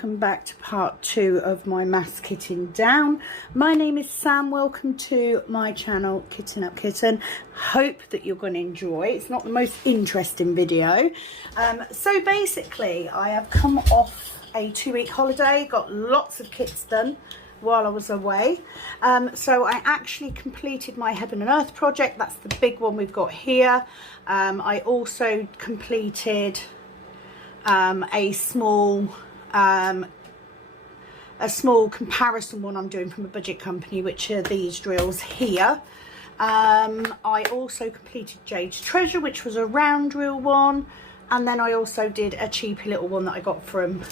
welcome back to part 2 of my mass kitting down. My name is Sam. Welcome to my channel, Kitten Up Kitten. Hope that you're going to enjoy. It's not the most interesting video. So basically I have come off a 2-week holiday, got lots of kits done while I was away. So I actually completed my Heaven and Earth project. That's the big one we've got here. I also completed a small comparison one I'm doing from a budget company, which are these drills here. I also completed Jade's Treasure, which was a round drill one, and then I also did a cheapy little one that I got from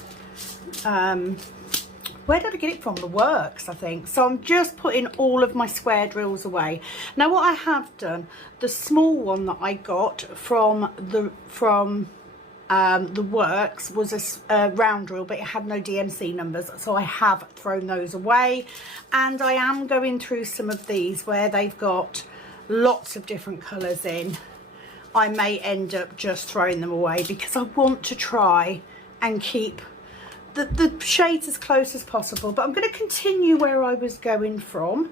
where did I get it from? The Works, I think. So I'm just putting all of my square drills away. Now what I have done, the small one that I got from the Works was a round drill, but it had no DMC numbers, so I have thrown those away. And I am going through some of these where they've got lots of different colours in. I may end up just throwing them away because I want to try and keep the shades as close as possible, but I'm going to continue where I was going from.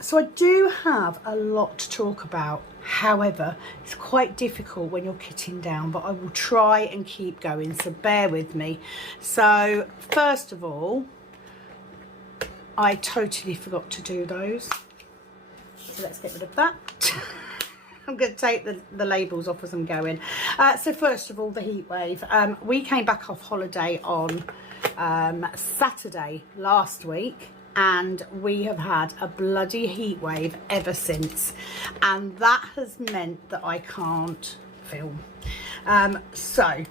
So I do have a lot to talk about. However, it's quite difficult when you're kitting down, but I will try and keep going, so bear with me. So first of all, I totally forgot to do those, so let's get rid of that. I'm going to take the labels off as I'm going. So first of all, the heat wave. We came back off holiday on Saturday last week, and we have had a bloody heat wave ever since, and that has meant that I can't film. So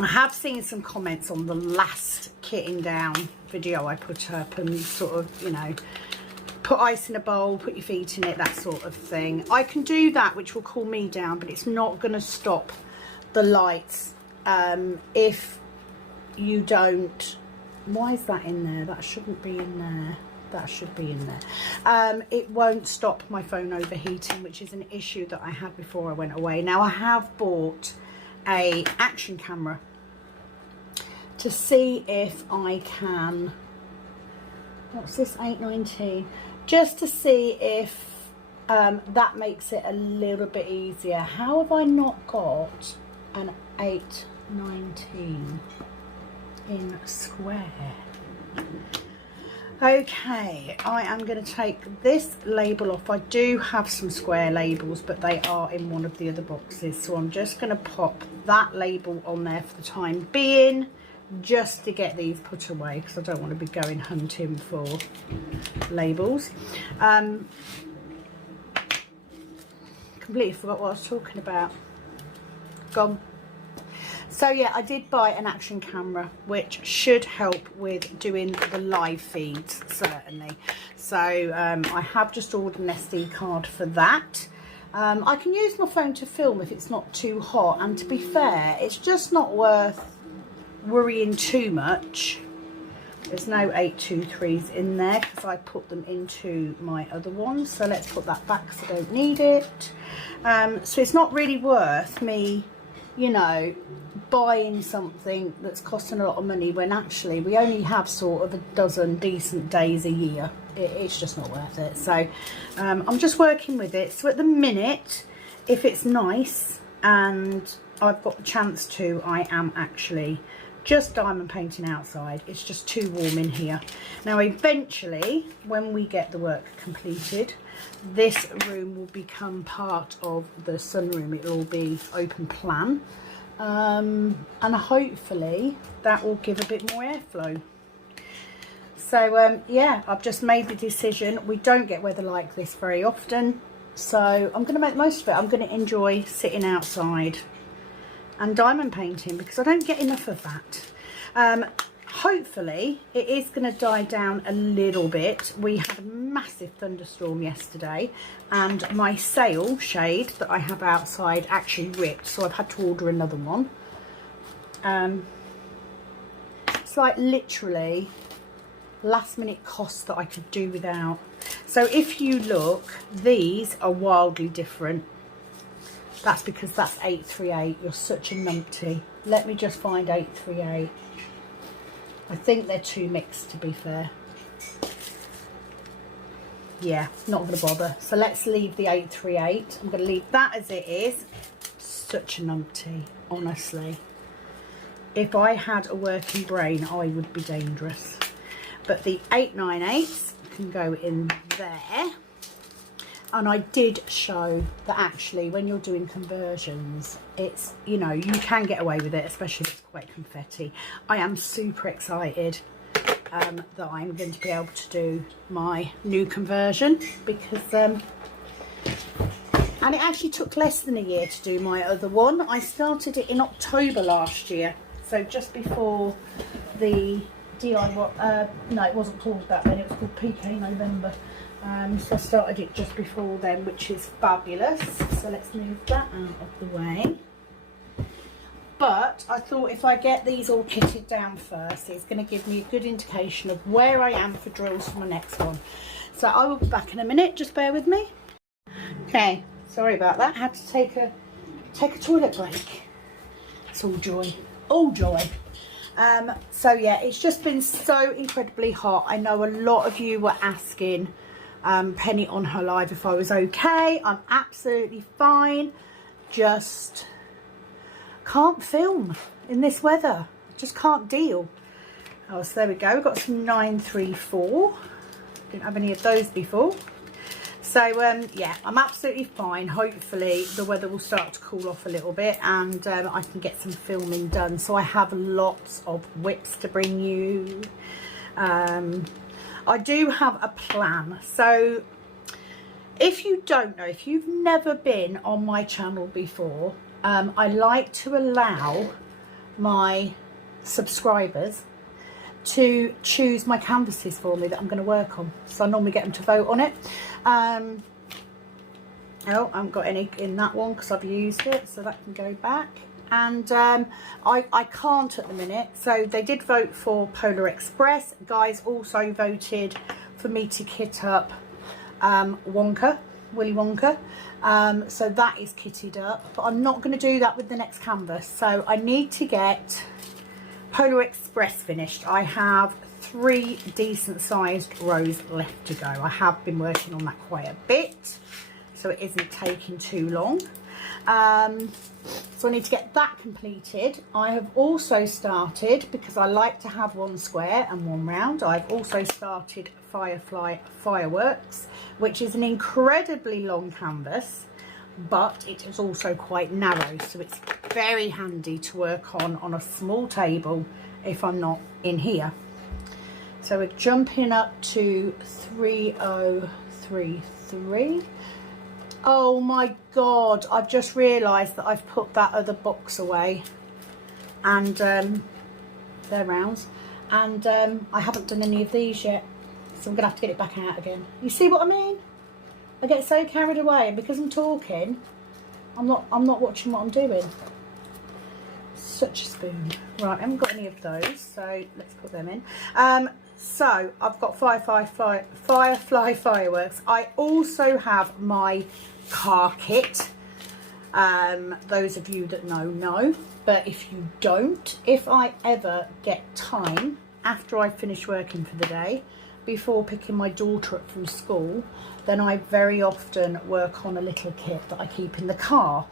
I have seen some comments on the last kitting down video I put up, and sort of, you know, put ice in a bowl, put your feet in it, that sort of thing. I can do that, which will cool me down, but it's not going to stop the lights. If you don't, why is that in there? That shouldn't be in there. That should be in there. It won't stop my phone overheating, which is an issue that I had before I went away. Now I have bought a action camera to see if I can, what's this, 819, just to see if that makes it a little bit easier. How have I not got an 819 in square? Okay, I am going to take this label off. I do have some square labels, but they are in one of the other boxes, so I'm just going to pop that label on there for the time being, just to get these put away, because I don't want to be going hunting for labels. Completely forgot what I was talking about. Gone. So yeah, I did buy an action camera, which should help with doing the live feeds, certainly. So I have just ordered an SD card for that. I can use my phone to film if it's not too hot, and to be fair, it's just not worth worrying too much. There's no 823s in there because I put them into my other one, so let's put that back because I don't need it. So it's not really worth me, you know, buying something that's costing a lot of money when actually we only have sort of a dozen decent days a year. It's just not worth it. So I'm just working with it. So at the minute, if it's nice and I've got the chance to, I am actually just diamond painting outside. It's just too warm in here. Now eventually, when we get the work completed, this room will become part of the sunroom. It will be open plan, and hopefully that will give a bit more airflow. So yeah, I've just made the decision. We don't get weather like this very often, so I'm going to make the most of it. I'm going to enjoy sitting outside and diamond painting because I don't get enough of that. Hopefully it is going to die down a little bit. We had a massive thunderstorm yesterday, and my sail shade that I have outside actually ripped, so I've had to order another one. It's like literally last minute costs that I could do without. So if you look, these are wildly different. That's because that's 838. You're such a numpty. Let me just find 838. I think they're too mixed, to be fair. Yeah, not going to bother. So let's leave the 838. I'm going to leave that as it is. Such a numpty, honestly. If I had a working brain, I would be dangerous. But the 898s can go in there. And I did show that actually when you're doing conversions, it's, you know, you can get away with it, especially if it's quite confetti. I am super excited that I'm going to be able to do my new conversion, because and it actually took less than a year to do my other one. I started it in October last year, so just before the DIY, no, it wasn't called that then, it was called PK November. So I started it just before then, which is fabulous. So let's move that out of the way. But I thought if I get these all kitted down first, it's going to give me a good indication of where I am for drills for my next one. So I will be back in a minute, just bear with me. Okay, sorry about that. I had to take a toilet break. It's all joy, all joy. So yeah, it's just been so incredibly hot. I know a lot of you were asking Penny on her live if I was okay. I'm absolutely fine, just can't film in this weather, just can't deal. Oh, so there we go, we've got some 934, didn't have any of those before. So yeah, I'm absolutely fine. Hopefully the weather will start to cool off a little bit, and I can get some filming done. So I have lots of whips to bring you. I do have a plan. So if you don't know, if you've never been on my channel before, I like to allow my subscribers to choose my canvases for me that I'm going to work on. So I normally get them to vote on it. Oh, I haven't got any in that one because I've used it, so that can go back. And I can't at the minute. So they did vote for Polar Express. Guys also voted for me to kit up Willy Wonka. So that is kitted up, but I'm not going to do that with the next canvas. So I need to get Polar Express finished. I have 3 decent sized rows left to go. I have been working on that quite a bit, so it isn't taking too long. So I need to get that completed. I have also started, because I like to have one square and one round, I've also started Firefly Fireworks, which is an incredibly long canvas, but it is also quite narrow, so it's very handy to work on a small table if I'm not in here. So we're jumping up to 3033. Oh my god, I've just realised that I've put that other box away, and they're rounds, and I haven't done any of these yet, so I'm gonna have to get it back out again. You see what I mean? I get so carried away, and because I'm talking, I'm not watching what I'm doing. Such a spoon. Right, I haven't got any of those, so let's put them in. So I've got Firefly Fireworks. I also have my car kit. Those of you that know, but if you don't, if I ever get time after I finish working for the day, before picking my daughter up from school, then I very often work on a little kit that I keep in the car.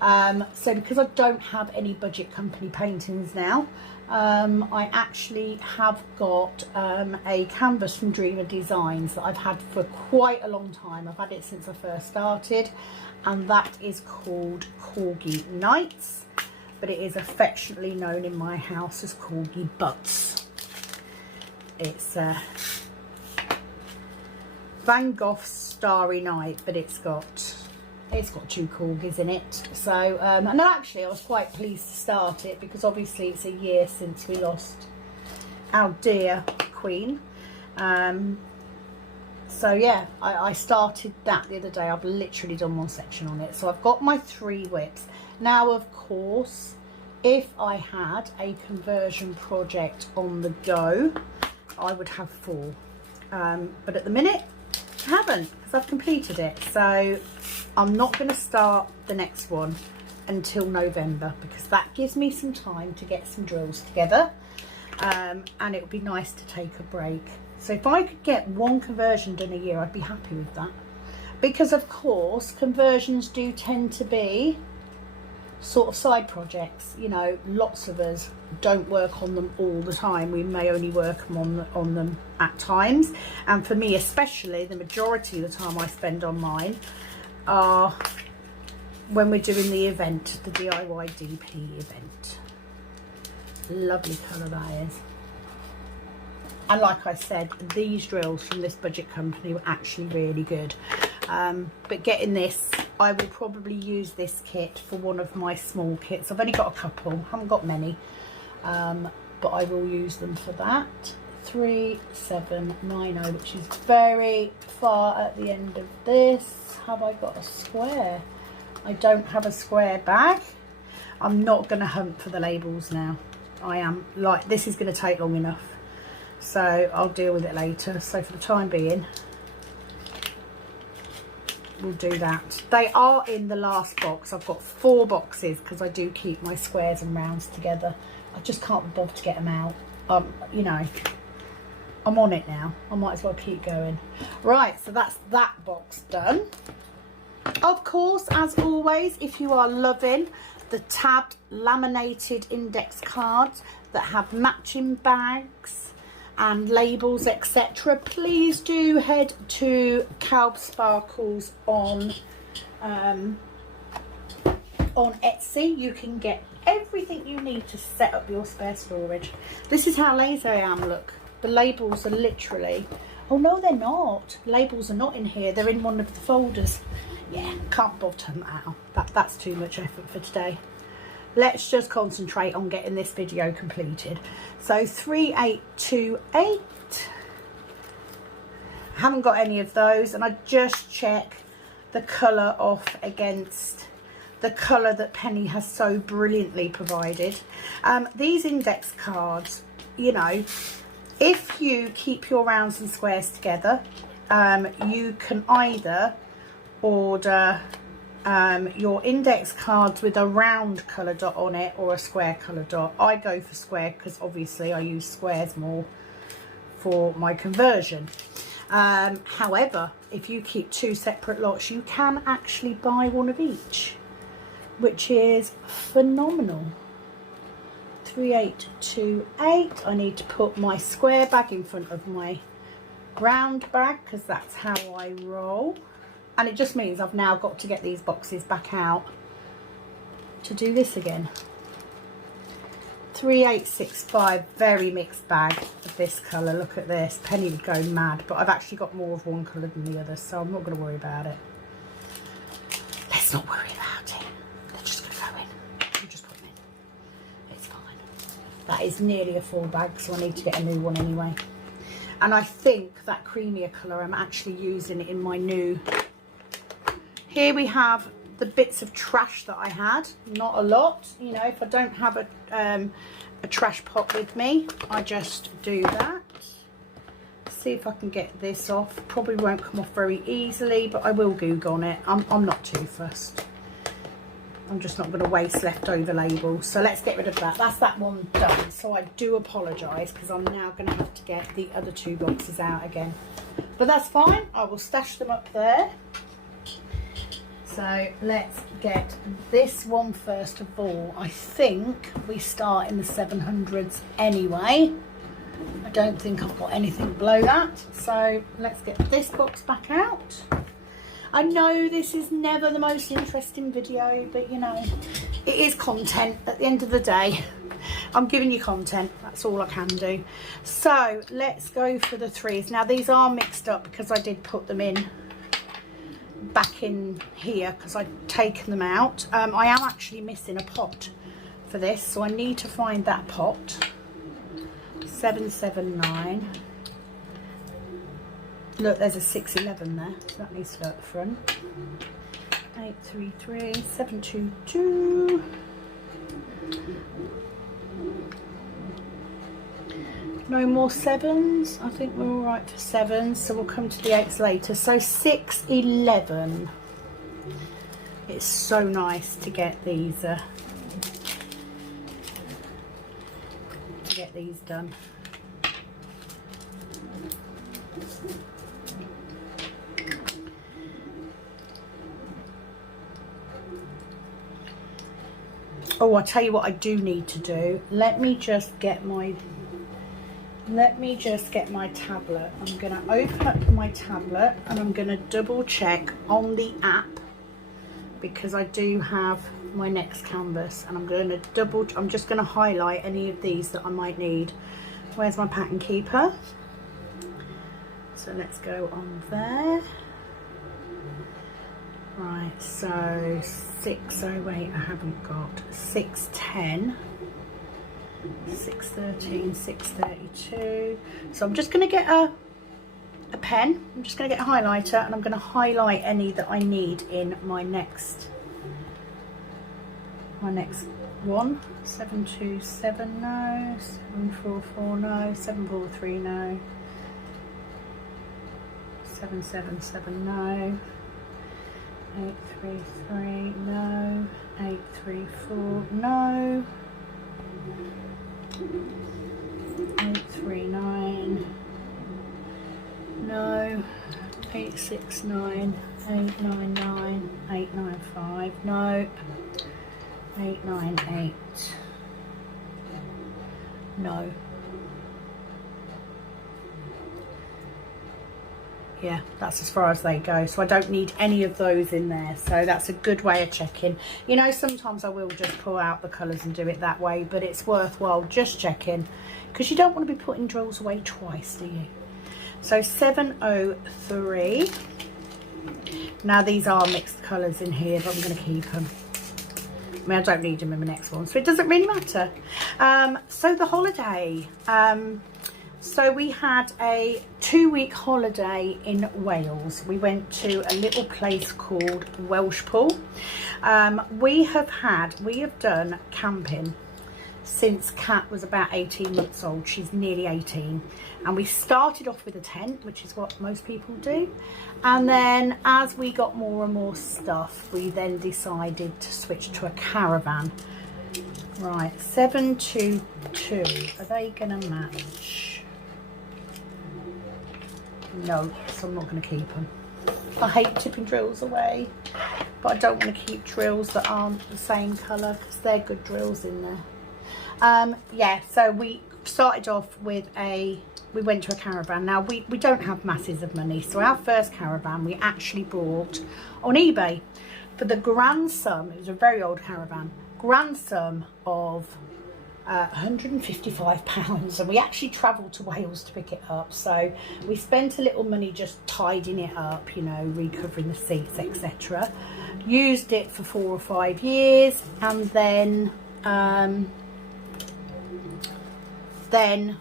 So because I don't have any budget company paintings now, I actually have got a canvas from Dreamer Designs that I've had for quite a long time. I've had it since I first started, and that is called Corgi Nights, but it is affectionately known in my house as Corgi Butts. It's Van Gogh's Starry Night, but it's got 2 corgis in it. So and actually I was quite pleased to start it, because obviously it's a year since we lost our dear Queen. So yeah, I started that the other day. I've literally done one section on it. So I've got my 3 whips. Now of course, if I had a conversion project on the go, I would have 4. But at the minute I haven't, because I've completed it. So I'm not going to start the next one until November, because that gives me some time to get some drills together. and it would be nice to take a break. So if I could get one conversion done a year, I'd be happy with that, because of course conversions do tend to be sort of side projects. You know, lots of us don't work on them all the time. We may only work on them at times, and for me especially, the majority of the time I spend on mine are when we're doing the event, the DIY DP event. Lovely colour that is. And like I said, these drills from this budget company were actually really good. But getting this, I will probably use this kit for one of my small kits. I've only got a couple, haven't got many, but I will use them for that. 3790, which is very far at the end of this. Have I got a square? I don't have a square bag. I'm not going to hunt for the labels now. I am like, this is going to take long enough, so I'll deal with it later. So for the time being, we'll do that. They are in the last box. I've got 4 boxes because I do keep my squares and rounds together. I just can't be bothered to get them out. You know, I'm on it now. I might as well keep going. Right, so that's that box done. Of course, as always, if you are loving the tabbed laminated index cards that have matching bags and labels, etc., please do head to Calb Sparkles on Etsy. You can get everything you need to set up your spare storage. This is how lazy I am. Look, the labels are literally, oh no they're not, labels are not in here, they're in one of the folders. Yeah, can't bother them out. That's too much effort for today. Let's just concentrate on getting this video completed. So 3828, haven't got any of those, and I just check the colour off against the colour that Penni has so brilliantly provided. These index cards, you know, if you keep your rounds and squares together, you can either order your index cards with a round colour dot on it or a square colour dot. I go for square because obviously I use squares more for my conversion. However, if you keep 2 separate lots, you can actually buy one of each, which is phenomenal. 3828. I need to put my square bag in front of my round bag because that's how I roll. And it just means I've now got to get these boxes back out to do this again. 3865, very mixed bag of this colour. Look at this. Penni would go mad, but I've actually got more of one colour than the other, so I'm not going to worry about it. Let's not worry about it. They're just going to go in. We'll just put them in. It's fine. That is nearly a full bag, so I need to get a new one anyway. And I think that creamier colour, I'm actually using it in my new... Here we have the bits of trash that I had. Not a lot, you know, if I don't have a trash pot with me, I just do that. See if I can get this off. Probably won't come off very easily, but I will Google on it. I'm not too fussed. I'm just not going to waste leftover labels. So let's get rid of that. That's that one done. So I do apologise because I'm now going to have to get the other 2 boxes out again. But that's fine. I will stash them up there. So let's get this one first of all. I think we start in the 700s anyway. I don't think I've got anything below that. So let's get this box back out. I know this is never the most interesting video, but you know, it is content at the end of the day. I'm giving you content, that's all I can do. So let's go for the 3s. Now these are mixed up because I did put them in back in here because I'd taken them out. I am actually missing a pot for this, so I need to find that pot. 779. Look, there's a 611 there, so that needs to go up front. 833, 722. No more 7s. I think we're all right for 7s, so we'll come to the 8s later. So 611. It's so nice to get these get these done. Oh, I'll tell you what I do need to do. Let me just get my tablet. I'm going to open up my tablet and I'm going to double check on the app, because I do have my next canvas, and I'm just going to highlight any of these that I might need. Where's my pattern keeper? So let's go on there. Right, so 608 I haven't got, 610, 613, 632. So I'm just going to get a pen, I'm just going to get a highlighter, and I'm going to highlight any that I need in my next one. 727 no, 744 no, 743 no, 777 no, 833 no, 834 no, 839 no, 869, 899, 895 no, 898 no. Yeah, that's as far as they go, so I don't need any of those in there. So that's a good way of checking. You know, sometimes I will just pull out the colours and do it that way, but it's worthwhile just checking, because you don't want to be putting drills away twice, do you? So 703. Now these are mixed colours in here, but I'm going to keep them. I mean, I don't need them in the next one, so it doesn't really matter. So the holiday. So we had a 2-week holiday in Wales. We went to a little place called Welshpool. We have done camping since Kat was about 18 months old. She's nearly 18. And we started off with a tent, which is what most people do. And then as we got more and more stuff, we then decided to switch to a caravan. Right, 722. Are they going to match? No, so I'm not going to keep them. I hate tipping drills away, but I don't want to keep drills that aren't the same colour, because they're good drills in there. Yeah, so we started off with we went to a caravan. Now we don't have masses of money, so our first caravan we actually bought on eBay for the grand sum. It was a very old caravan, grand sum of £155, and we actually travelled to Wales to pick it up. So we spent a little money just tidying it up, you know, recovering the seats, etc. Used it for 4 or 5 years, and then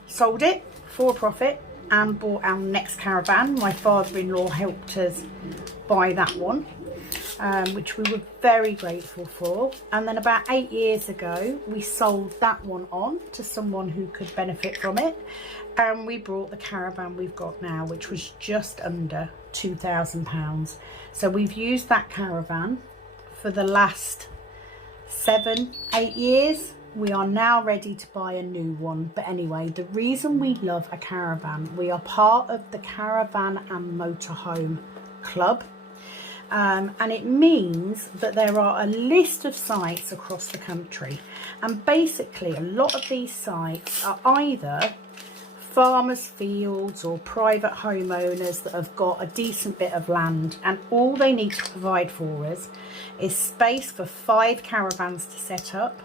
sold it for a profit and bought our next caravan. My father-in-law helped us buy that one, which we were very grateful for. And then about 8 years ago, we sold that one on to someone who could benefit from it, and we brought the caravan we've got now, which was just under £2,000. So we've used that caravan for the last 7-8 years. We are now ready to buy a new one. But anyway, the reason we love a caravan, we are part of the Caravan and Motorhome Club. And it means that there are a list of sites across the country, and basically a lot of these sites are either farmers' fields or private homeowners that have got a decent bit of land, and all they need to provide for us is space for 5 caravans to set up.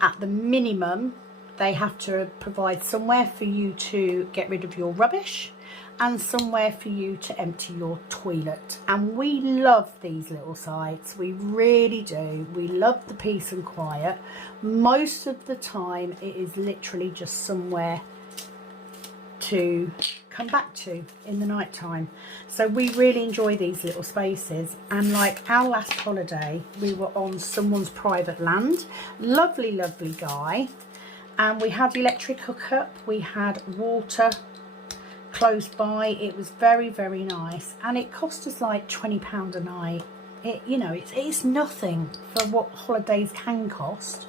At the minimum, they have to provide somewhere for you to get rid of your rubbish and somewhere for you to empty your toilet. And we love these little sites, we really do. We love the peace and quiet. Most of the time it is literally just somewhere to come back to in the night time. So we really enjoy these little spaces. And like our last holiday, we were on someone's private land, lovely guy, and we had electric hookup, we had water close by. It was very nice, and it cost us like £20 a night. You know, it's nothing for what holidays can cost.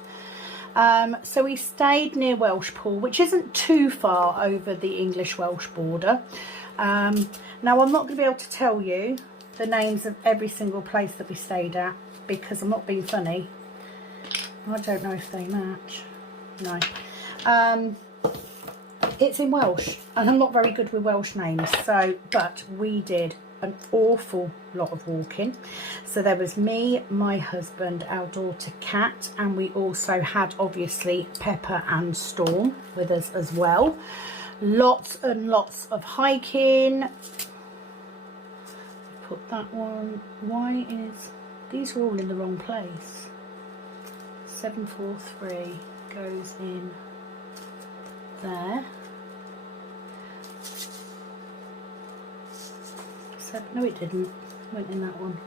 So we stayed near Welshpool, which isn't too far over the English-Welsh border. Now I'm not going to be able to tell you the names of every single place that we stayed at because I'm not being funny. I don't know if they match. No. It's in Welsh and I'm not very good with Welsh names, so but we did an awful lot of walking. So there was me, my husband, our daughter Kat, and we also had obviously Pepper and Storm with us as well. Lots and lots of hiking. Put that one. Why is these are all in the wrong place? 743 goes in there. No, it didn't. Went in that one.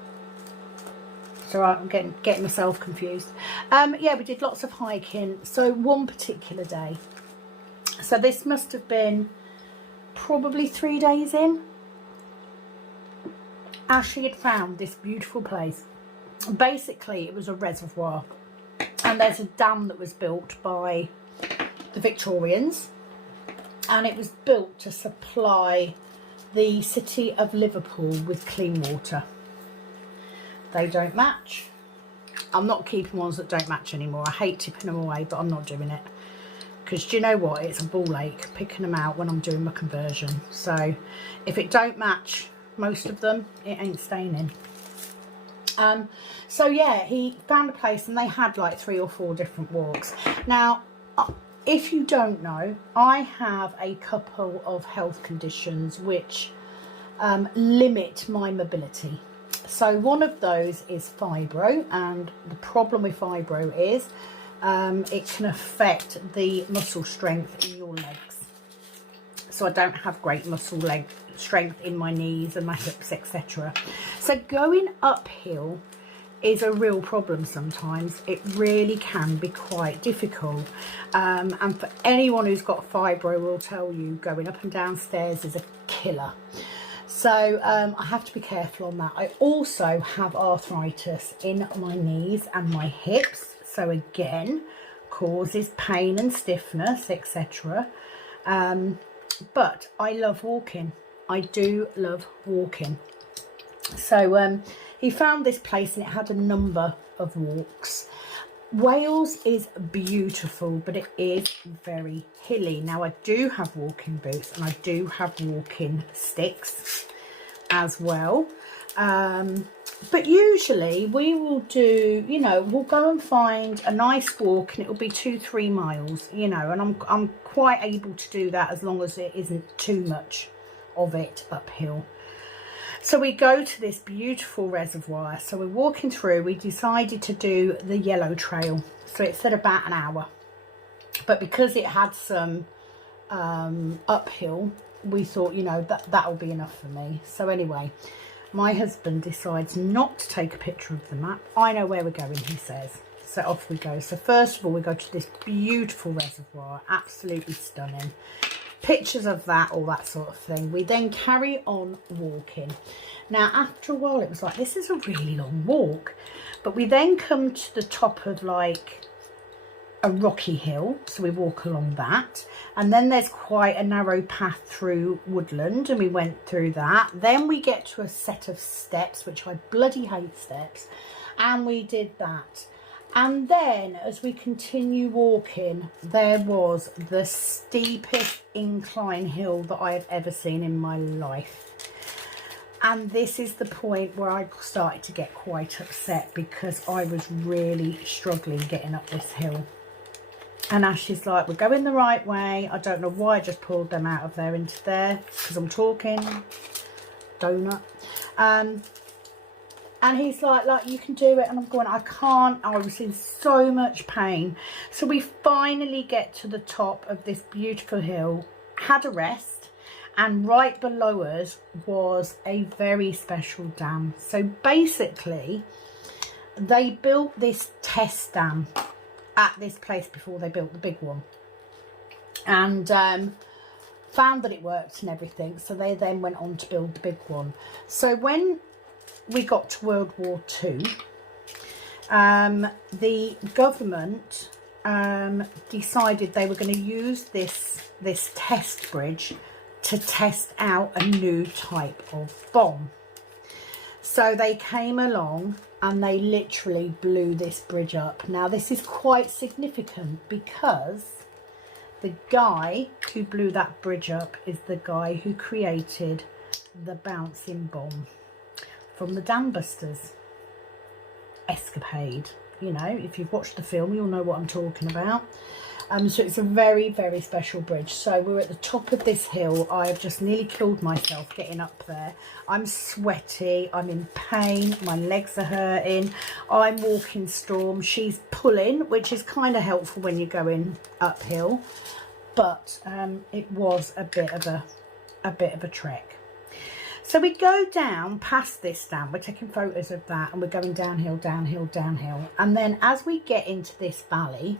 It's alright, I'm getting myself confused. Yeah, we did lots of hiking. So one particular day. So this must have been probably 3 days in. Ashley had found this beautiful place. Basically, it was a reservoir. And there's a dam that was built by the Victorians. And it was built to supply the city of Liverpool with clean water. They don't match. I'm not keeping ones that don't match anymore. I hate tipping them away, but I'm not doing it. Because do you know what? It's a ball ache picking them out when I'm doing my conversion. So if it don't match most of them, it ain't staying in. So yeah, he found a place and they had like 3 or 4 different walks. Now, if you don't know, I have a couple of health conditions which limit my mobility. So one of those is fibro, and the problem with fibro is it can affect the muscle strength in your legs. So I don't have great muscle leg strength in my knees and my hips, etc. So going uphill is a real problem sometimes. It really can be quite difficult, and for anyone who's got fibro will tell you going up and down stairs is a killer. So I have to be careful on that. I also have arthritis in my knees and my hips, so again causes pain and stiffness, etc. But I love walking. I do love walking. So he found this place and it had a number of walks. Wales is beautiful, but it is very hilly. Now I do have walking boots and I do have walking sticks as well. But usually we will do, you know, we'll go and find a nice walk and it'll be 2-3 miles, you know, and I'm quite able to do that as long as it isn't too much of it uphill. So we go to this beautiful reservoir. So we're walking through. We decided to do the yellow trail. So it said about an hour. But because it had some uphill, we thought, you know, that'll be enough for me. So anyway, my husband decides not to take a picture of the map. I know where we're going, he says. So off we go. So first of all, we go to this beautiful reservoir. Absolutely stunning. Pictures of that, all that sort of thing. We then carry on walking. Now after a while it was like, this is a really long walk, but we then come to the top of like a rocky hill, so we walk along that, and then there's quite a narrow path through woodland and we went through that. Then we get to a set of steps, which I bloody hate steps, and we did that. And then as we continue walking, there was the steepest incline hill that I have ever seen in my life. And this is the point where I started to get quite upset because I was really struggling getting up this hill. And Ashley's like, we're going the right way. I don't know why I just pulled them out of there into there because I'm talking donut. And he's like, you can do it. And I'm going, I can't. I was in so much pain. So we finally get to the top of this beautiful hill, had a rest. And right below us was a very special dam. So basically, they built this test dam at this place before they built the big one. And found that it worked and everything. So they then went on to build the big one. So when we got to World War II, the government decided they were going to use this test bridge to test out a new type of bomb. So they came along and they literally blew this bridge up. Now this is quite significant because the guy who blew that bridge up is the guy who created the bouncing bomb from the Dam Busters escapade. You know, if you've watched the film, you'll know what I'm talking about. So it's a very, very special bridge. So we're at the top of this hill. I have just nearly killed myself getting up there. I'm sweaty. I'm in pain. My legs are hurting. I'm walking storm. She's pulling, which is kind of helpful when you're going uphill. But it was a bit of a trek. So we go down past this dam. We're taking photos of that, and we're going downhill, downhill, downhill. And then as we get into this valley,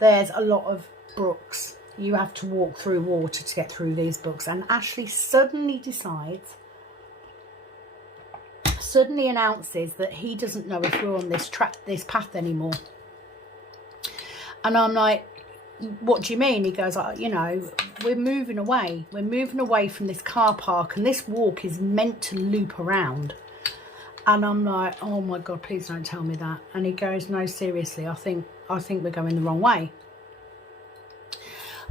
there's a lot of brooks. You have to walk through water to get through these brooks. And Ashley suddenly announces that he doesn't know if we're on this path anymore. And I'm like, what do you mean? He goes, you know, we're moving away. We're moving away from this car park, and this walk is meant to loop around. And I'm like, oh my God, please don't tell me that. And he goes, no, seriously, I think we're going the wrong way.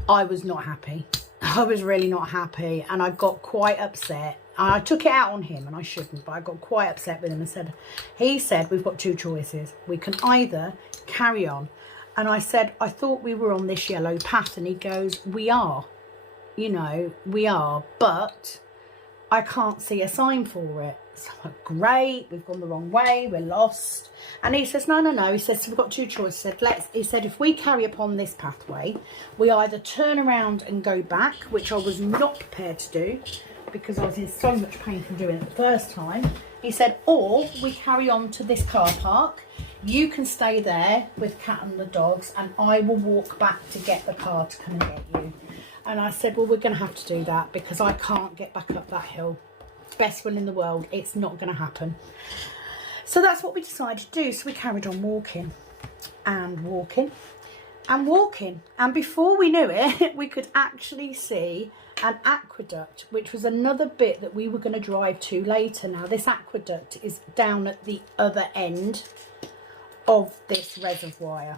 I was not happy. I was really not happy, and I got quite upset. And I took it out on him, and I shouldn't, but I got quite upset with him and he said, we've got two choices. We can either carry on. And I said, I thought we were on this yellow path. And he goes, we are, you know, we are, but I can't see a sign for it. So I'm like, great, we've gone the wrong way, we're lost. And he says, no. He says, so we've got two choices. He said, if we carry upon this pathway, we either turn around and go back, which I was not prepared to do because I was in so much pain from doing it the first time. He said, or we carry on to this car park. You can stay there with Cat and the dogs, and I will walk back to get the car to come and get you. And I said, well, we're going to have to do that because I can't get back up that hill. Best will in the world, it's not going to happen. So that's what we decided to do. So we carried on walking and walking and walking. And before we knew it, we could actually see an aqueduct, which was another bit that we were going to drive to later. Now, this aqueduct is down at the other end of this reservoir.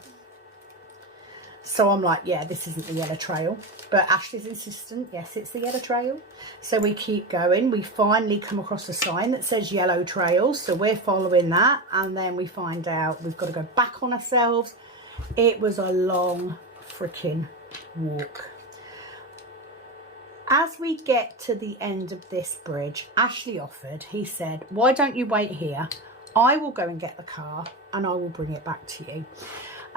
So I'm like, yeah, this isn't the yellow trail. But Ashley's insistent, yes, it's the yellow trail. So we keep going. We finally come across a sign that says yellow trail. So we're following that. And then we find out we've got to go back on ourselves. It was a long freaking walk. As we get to the end of this bridge, Ashley offered, he said, why don't you wait here? I will go and get the car and I will bring it back to you.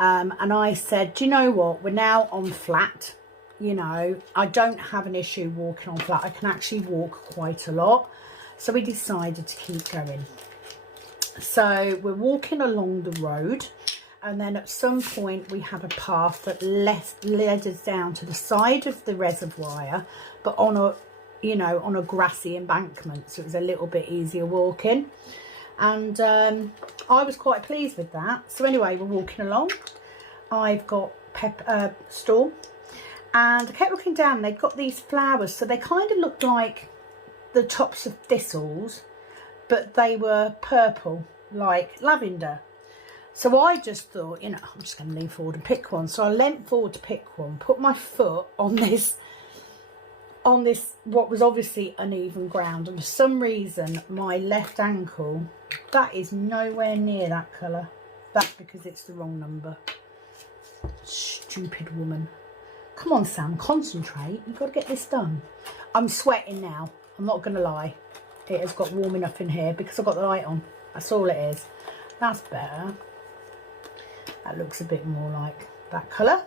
And I said, do you know what? We're now on flat. You know, I don't have an issue walking on flat. I can actually walk quite a lot. So we decided to keep going. So we're walking along the road. And then at some point we had a path that led us down to the side of the reservoir, but on a, you know, on a grassy embankment. So it was a little bit easier walking. And I was quite pleased with that. So anyway, we're walking along. I've got Storm. And I kept looking down. They've got these flowers. So they kind of looked like the tops of thistles. But they were purple, like lavender. So I just thought, you know, I'm just going to lean forward and pick one. So I leant forward to pick one. Put my foot on this what was obviously uneven ground, and for some reason my left ankle, that is nowhere near that colour. That's because it's the wrong number. Stupid woman. Come on, Sam, concentrate. You've got to get this done. I'm sweating now, I'm not going to lie. It has got warm enough in here because I've got the light on. That's all it is. That's better. That looks a bit more like that colour.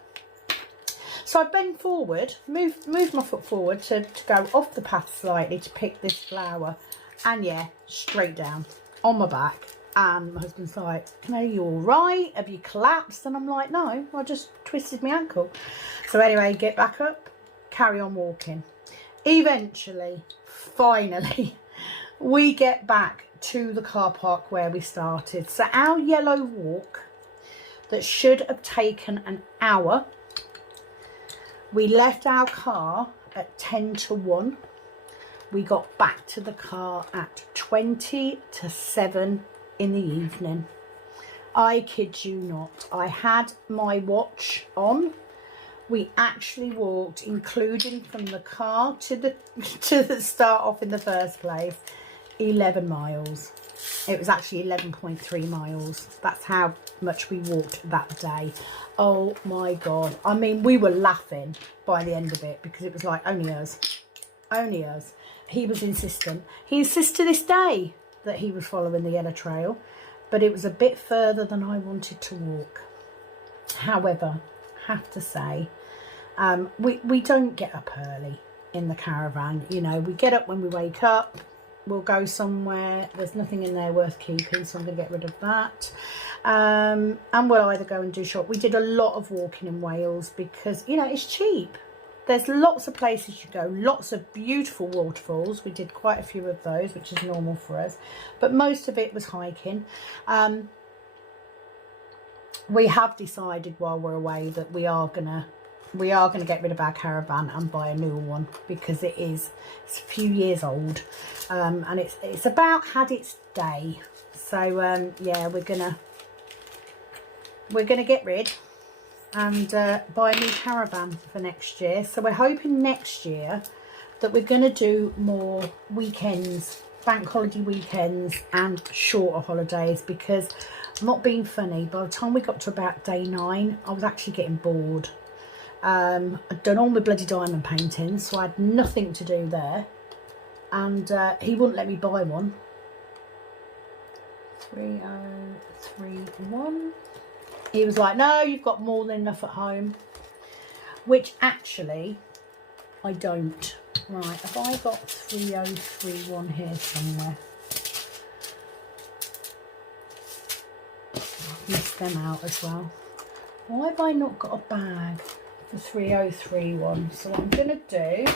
So I bend forward, move my foot forward to go off the path slightly to pick this flower. And yeah, straight down on my back. And my husband's like, are you all right? Have you collapsed? And I'm like, no, I just twisted my ankle. So anyway, get back up, carry on walking. Eventually, finally, we get back to the car park where we started. So our yellow walk, that should have taken an hour. We left our car at 10 to 1. We got back to the car at 20 to 7 in the evening. I kid you not. I had my watch on. We actually walked, including from the car to the start off in the first place, 11 miles. It was actually 11.3 miles. That's how much we walked that day. Oh my God. I mean, we were laughing by the end of it because it was like, only us. Only us. He was insistent. He insists to this day that he was following the yellow trail, but it was a bit further than I wanted to walk. However, have to say, we don't get up early in the caravan. You know, we get up when we wake up. We'll go somewhere. There's nothing in there worth keeping, so I'm going to get rid of that. And we'll either go and do shop. We did a lot of walking in Wales because, you know, it's cheap. There's lots of places you go, lots of beautiful waterfalls. We did quite a few of those, which is normal for us, but most of it was hiking. We have decided while we're away that we are gonna get rid of our caravan and buy a newer one because it's a few years old, and it's about had its day. So yeah, we're gonna get rid and buy a new caravan for next year. So we're hoping next year that we're going to do more weekends, bank holiday weekends and shorter holidays, because I'm not being funny, by the time we got to about day 9 I was actually getting bored. I'd done all my bloody diamond paintings, so I had nothing to do there, and he wouldn't let me buy one. 3031. He was like, no, you've got more than enough at home, which actually I don't. Right, have I got 3031 here somewhere? I've missed them out as well. Why have I not got a bag for 3031? So what I'm going to do,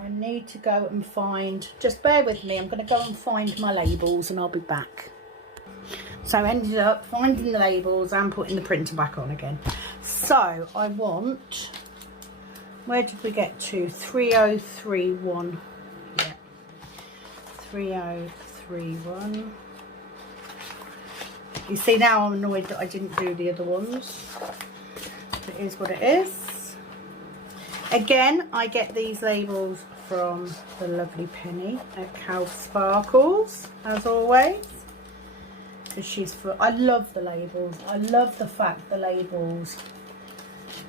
I need to go and find, just bear with me, I'm going to go and find my labels and I'll be back. So I ended up finding the labels and putting the printer back on again. So I want, where did we get to? 3031. Yeah. 3031. You see, now I'm annoyed that I didn't do the other ones. It is what it is. Again, I get these labels from the lovely Penny at Cal Sparkles, as always. She's for, I love the labels. I love the fact the labels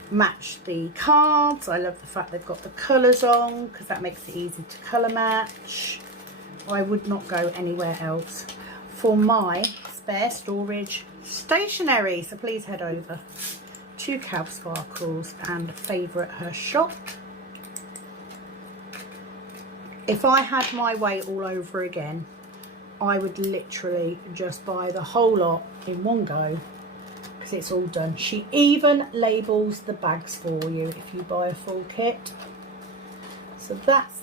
match the cards. I love the fact they've got the colours on, because that makes it easy to colour match. I would not go anywhere else for my spare storage stationery, so please head over to Cal Sparkles and favourite her shop. If I had my way all over again, I would literally just buy the whole lot in one go, because it's all done. She even labels the bags for you if you buy a full kit. So that's,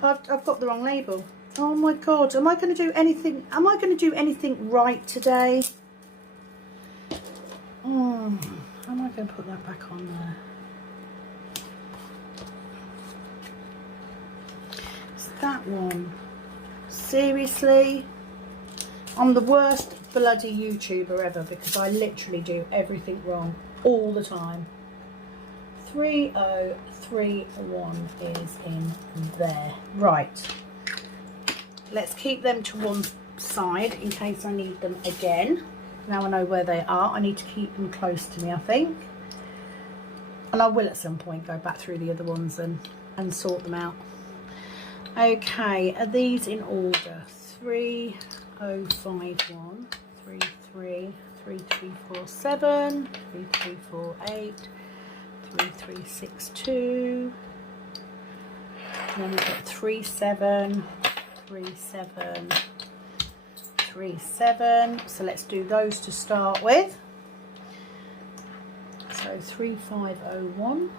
I've got the wrong label. Oh my God, am I going to do anything? Am I going to do anything right today? Oh, how am I going to put that back on there? That one, seriously, I'm the worst bloody YouTuber ever, because I literally do everything wrong all the time. 3031 is in there. Right, let's keep them to one side in case I need them again. Now I know where they are. I need to keep them close to me, I think, and I will at some point go back through the other ones and sort them out. Okay, are these in order? 3051, 3347, 3348, 3362. Then we've got 37, 37, 37. So let's do those to start with. So 3501.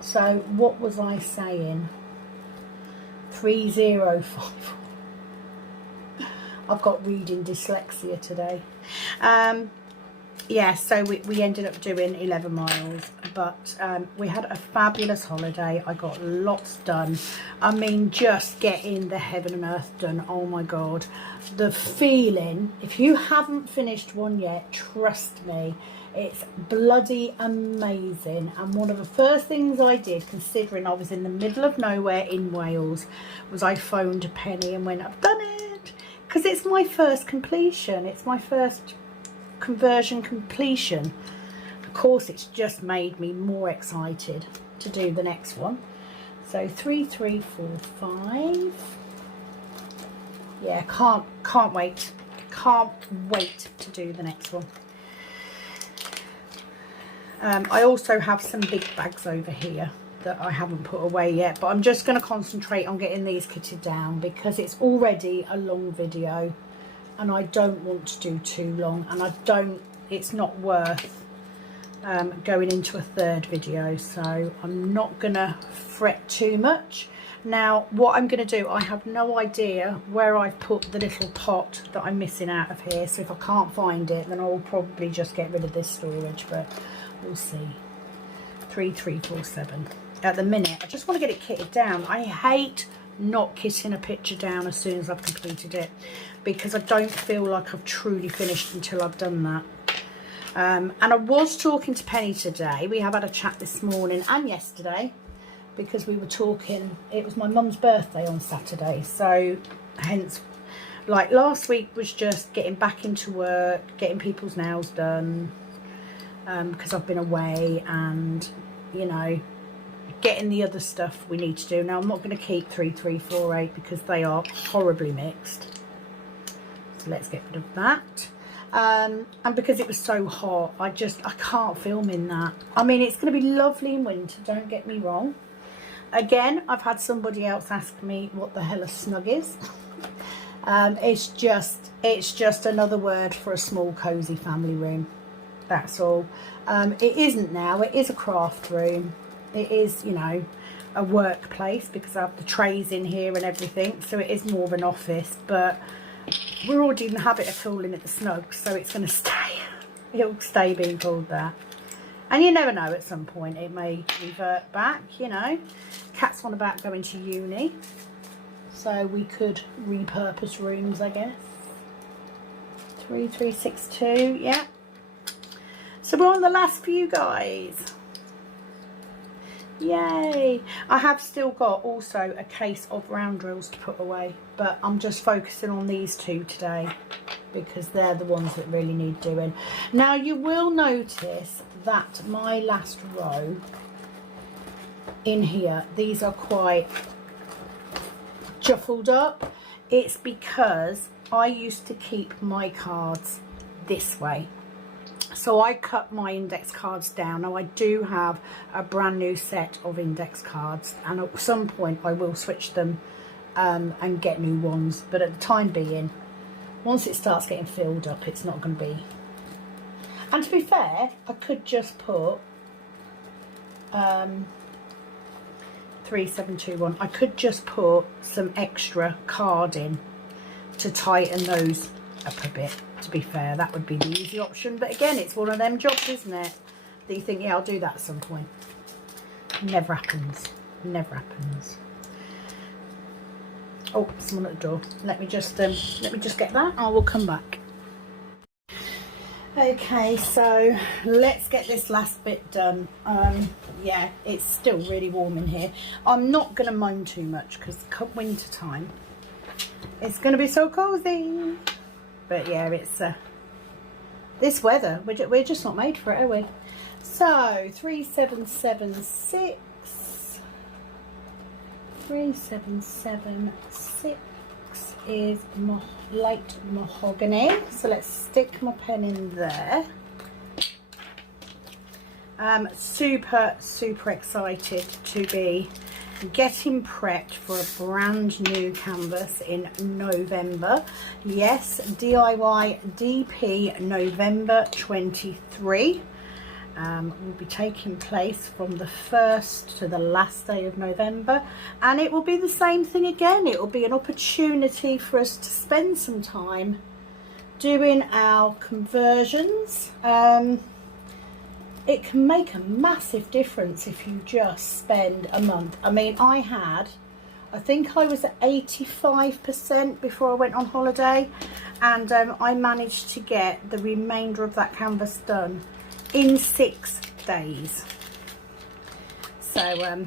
So what was I saying? 3054. I've got reading dyslexia today. Yeah, so we ended up doing 11 miles, but we had a fabulous holiday. I got lots done. I mean, just getting the heaven and earth done, oh my god, the feeling, if you haven't finished one yet, trust me, it's bloody amazing. And one of the first things I did, considering I was in the middle of nowhere in Wales, was I phoned Penny and went, I've done it, because it's my first completion, it's my first conversion completion. Of course, it's just made me more excited to do the next one. So 3 3 4 5. Yeah, can't wait to do the next one. I also have some big bags over here that I haven't put away yet, but I'm just going to concentrate on getting these kitted down because it's already a long video and I don't want to do too long, and it's not worth going into a third video, so I'm not gonna fret too much. Now what I'm gonna do, I have no idea where I've put the little pot that I'm missing out of here, so if I can't find it then I'll probably just get rid of this storage, but we'll see. 3 3 4 7. At the minute I just want to get it kitted down. I hate not kitting a picture down as soon as I've completed it, because I don't feel like I've truly finished until I've done that. And I was talking to Penny today. We have had a chat this morning and yesterday, because we were talking, it was my mum's birthday on Saturday, so hence, like last week was just getting back into work, getting people's nails done, because I've been away, and you know, getting the other stuff we need to do. Now I'm not going to keep 3 3 4 8 because they are horribly mixed, so let's get rid of that. And because it was so hot, I can't film in that. I mean, it's going to be lovely in winter, don't get me wrong. Again, I've had somebody else ask me what the hell a snug is. It's just another word for a small cozy family room, that's all. It isn't now, it is a craft room. It is, you know, a workplace because I have the trays in here and everything, so it is more of an office, but we're already in the habit of calling it the snug, so it's going to stay. It'll stay being called that. And you never know, at some point it may revert back, you know. Cat's on about going to uni, so we could repurpose rooms, I guess. 3 3 6 2, yeah. So we're on the last few, guys. Yay! I have still got also a case of round drills to put away, but I'm just focusing on these two today because they're the ones that really need doing. Now you will notice that my last row in here, these are quite juffled up. It's because I used to keep my cards this way. So I cut my index cards down. Now I do have a brand new set of index cards, and at some point I will switch them and get new ones, but at the time being, once it starts getting filled up, it's not going to be. And to be fair, I could just put 3721. I could just put some extra card in to tighten those up a bit. To be fair, that would be the easy option, but again, it's one of them jobs, isn't it, that you think, yeah, I'll do that at some point. Never happens. Never happens. Oh, someone at the door. Let me just get that. I will come back. Okay, so let's get this last bit done. Yeah, it's still really warm in here. I'm not going to moan too much because come winter time, it's going to be so cozy. But yeah, it's this weather, we're just not made for it, are we? So 3776, 3776 is light mahogany. So let's stick my pen in there. Super excited to be getting prepped for a brand new canvas in November. Yes, DIY DP November 23. will be taking place from the 1st to the last day of November, and it will be the same thing again. It will be an opportunity for us to spend some time doing our conversions. It can make a massive difference if you just spend a month. I mean, I think I was at 85% before I went on holiday, and I managed to get the remainder of that canvas done in 6 days. So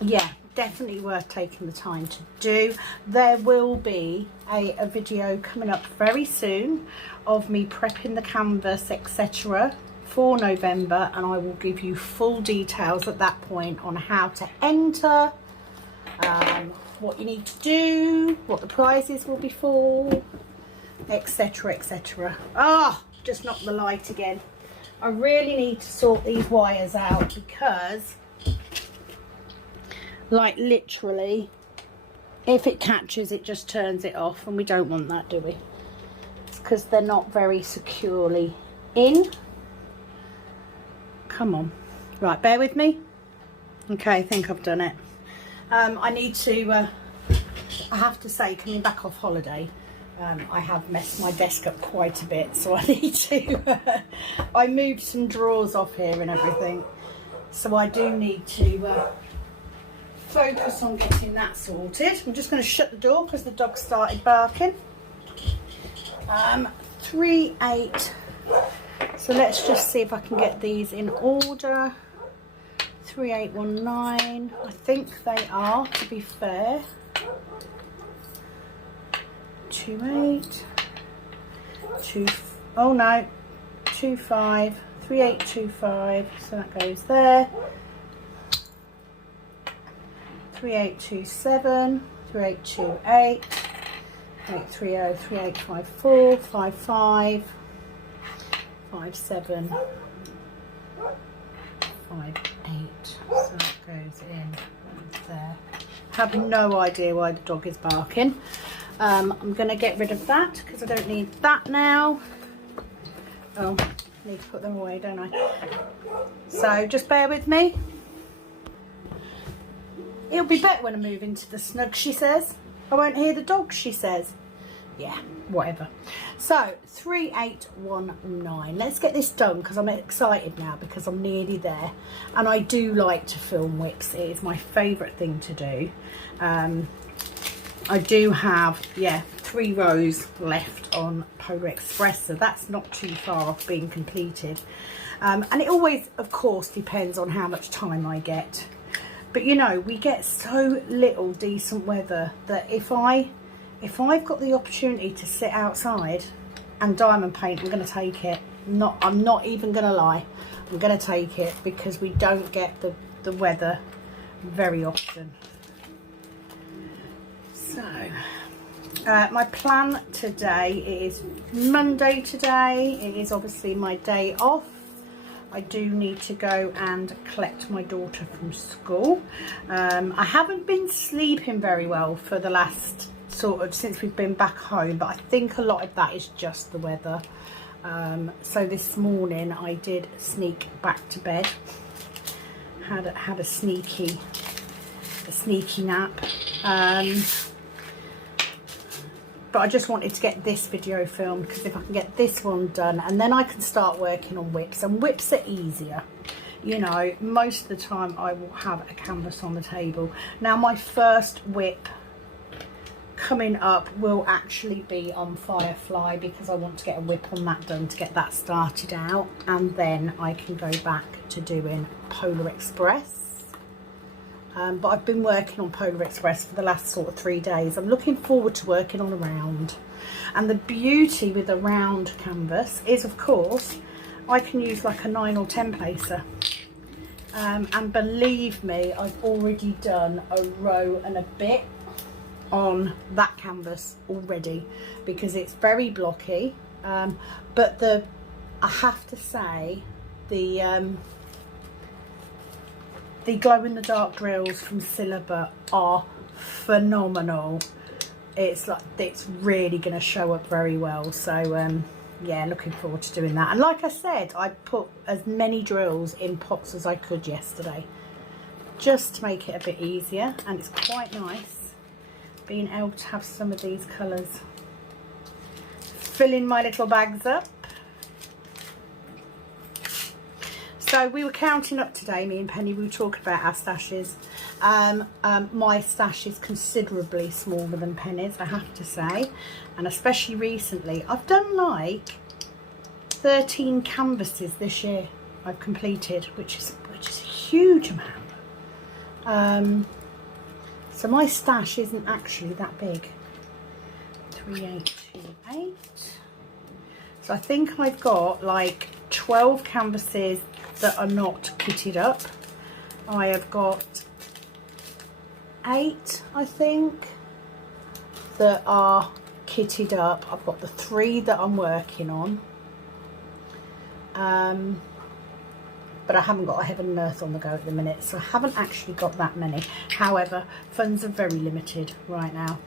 yeah, definitely worth taking the time to do. There will be a video coming up very soon of me prepping the canvas, etc., for November, and I will give you full details at that point on how to enter, what you need to do, what the prizes will be for, etc., etc. Ah, just knocked the light again. I really need to sort these wires out because, like, literally, if it catches, it just turns it off, and we don't want that, do we? It's because they're not very securely in. Come on. Right, bear with me. Okay, I think I've done it. I need to, I have to say, coming back off holiday, I have messed my desk up quite a bit, so I need to, I moved some drawers off here and everything, so I do need to focus on getting that sorted. I'm just going to shut the door because the dog started barking. 3/8. So let's just see if I can get these in order. 3819, I think they are, to be fair. 28, 2, oh no, 25, 3825, so that goes there. 3827, 3828, 3830, 3854, 55, 57, 58, so that goes in there. Have no idea why the dog is barking. I'm going to get rid of that because I don't need that now. Oh, I need to put them away, don't I? So just bear with me. It'll be better when I move into the snug, she says. I won't hear the dog, she says. Yeah, whatever. So 3819. Let's get this done because I'm excited now because I'm nearly there, and I do like to film whips. It is my favourite thing to do. I do have, yeah, 3 rows left on Polar Express, so that's not too far off being completed. And it always, of course, depends on how much time I get. But you know, we get so little decent weather that if I've got the opportunity to sit outside and diamond paint, I'm going to take it. I'm not even going to lie. I'm going to take it because we don't get the weather very often. So, my plan today is Monday today. It is obviously my day off. I do need to go and collect my daughter from school. I haven't been sleeping very well for the last since we've been back home, but I think a lot of that is just the weather. So this morning I did sneak back to bed. Had a sneaky nap. But I just wanted to get this video filmed because if I can get this one done, and then I can start working on whips, and whips are easier. You know, most of the time I will have a canvas on the table. Now my first whip coming up will actually be on Firefly because I want to get a whip on that done to get that started out, and then I can go back to doing Polar Express. But I've been working on Polar Express for the last 3 days. I'm looking forward to working on a round. And the beauty with a round canvas is, of course, I can use like a 9 or 10 placer. And believe me, I've already done a row and a bit on that canvas already because it's very blocky. But I have to say, the glow-in-the-dark drills from Silver are phenomenal. It's really going to show up very well. So yeah, looking forward to doing that. And like I said, I put as many drills in pots as I could yesterday, just to make it a bit easier. And it's quite nice being able to have some of these colours. Filling my little bags up. So we were counting up today, me and Penny, we were talking about our stashes. My stash is considerably smaller than Penny's, I have to say. And especially recently, I've done like 13 canvases this year I've completed, which is a huge amount. So my stash isn't actually that big. 3828. So I think I've got like 12 canvases that are not kitted up. I have got 8, I think, that are kitted up. I've got the 3 that I'm working on. But I haven't got a heaven and earth on the go at the minute, so I haven't actually got that many. However, funds are very limited right now.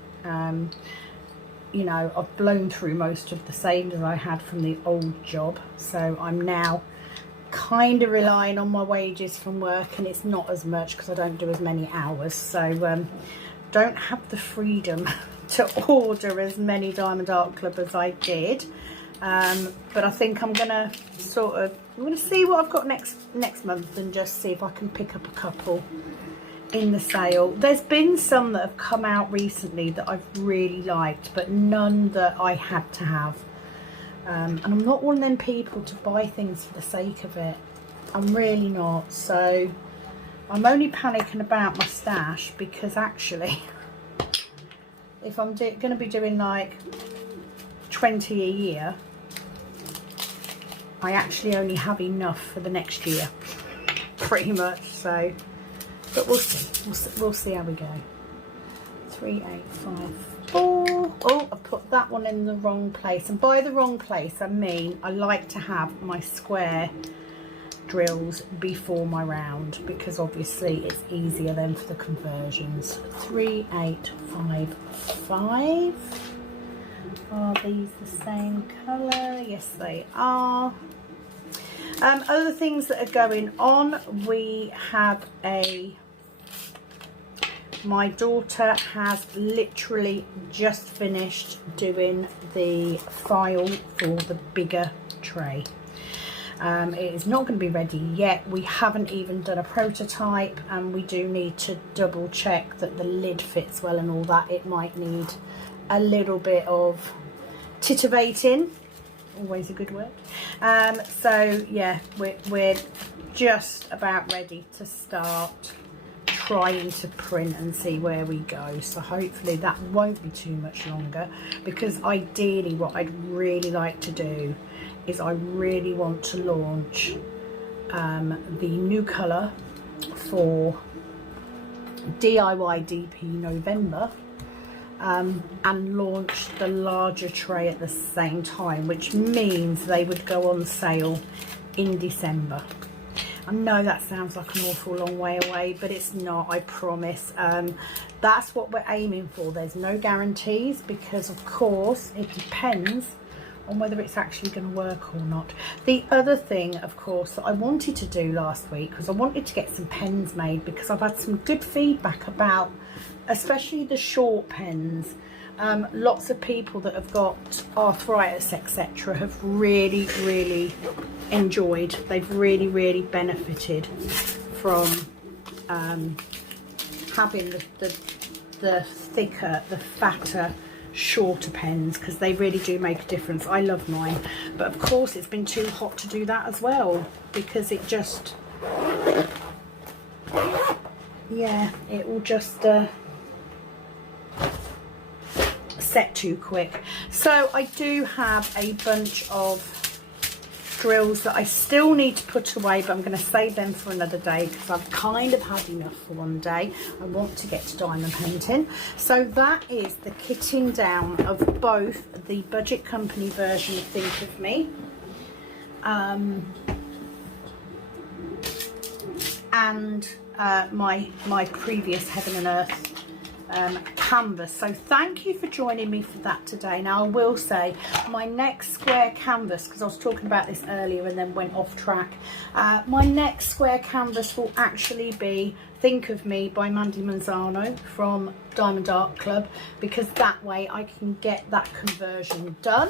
You know, I've blown through most of the savings I had from the old job, so I'm now kind of relying on my wages from work, and it's not as much because I don't do as many hours, so don't have the freedom to order as many Diamond Art Club as I did. But I think I'm gonna see what I've got next month and just see if I can pick up a couple in the sale. There's been some that have come out recently that I've really liked, but none that I had to have. And I'm not one of them people to buy things for the sake of it. I'm really not. So I'm only panicking about my stash because actually, if I'm going to be doing like 20 a year, I actually only have enough for the next year, pretty much. So, but we'll see. We'll see how we go. 3854. Oh, I put that one in the wrong place, and by the wrong place I mean I like to have my square drills before my round, because obviously it's easier then for the conversions. 3855. Are these the same colour? Yes, they are. Other things that are going on, we have my daughter has literally just finished doing the file for the bigger tray. It is not going to be ready yet. We haven't even done a prototype, and we do need to double check that the lid fits well and all that. It might need a little bit of titivating, always a good word. So yeah, we're just about ready to start trying to print and see where we go. So hopefully that won't be too much longer, because ideally what I'd really like to do is I really want to launch the new colour for DIY DP November, and launch the larger tray at the same time, which means they would go on sale in December. I know that sounds like an awful long way away, but it's not, I promise. That's what we're aiming for. There's no guarantees, because of course it depends on whether it's actually going to work or not. The other thing, of course, that I wanted to do last week was I wanted to get some pens made, because I've had some good feedback about especially the short pens. Lots of people that have got arthritis, etc., have really enjoyed. They've really benefited from having the thicker, the fatter, shorter pens, because they really do make a difference. I love mine, but of course it's been too hot to do that as well, because it just, yeah, it will just set too quick. So I do have a bunch of drills that I still need to put away, but I'm going to save them for another day, because I've kind of had enough for one day. I want to get to diamond painting. So that is the kitting down of both the Budget Company version of Think of Me and my previous Heaven and Earth canvas. So thank you for joining me for that today. Now I will say my next square canvas, because I was talking about this earlier and then went off track, my next square canvas will actually be Think of Me by Mandy Manzano from Diamond Art Club, because that way I can get that conversion done.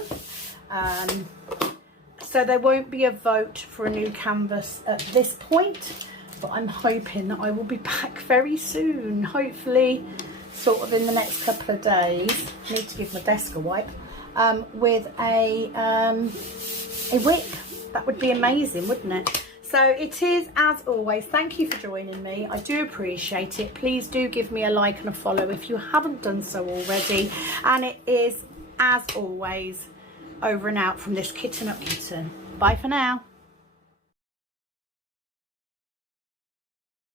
So there won't be a vote for a new canvas at this point, but I'm hoping that I will be back very soon, hopefully sort of in the next couple of days. I need to give my desk a wipe, with a wick. That would be amazing, wouldn't it? So it is, as always, thank you for joining me. I do appreciate it. Please do give me a like and a follow if you haven't done so already. And it is, as always, over and out from this Kitten Up Kitten. Bye for now.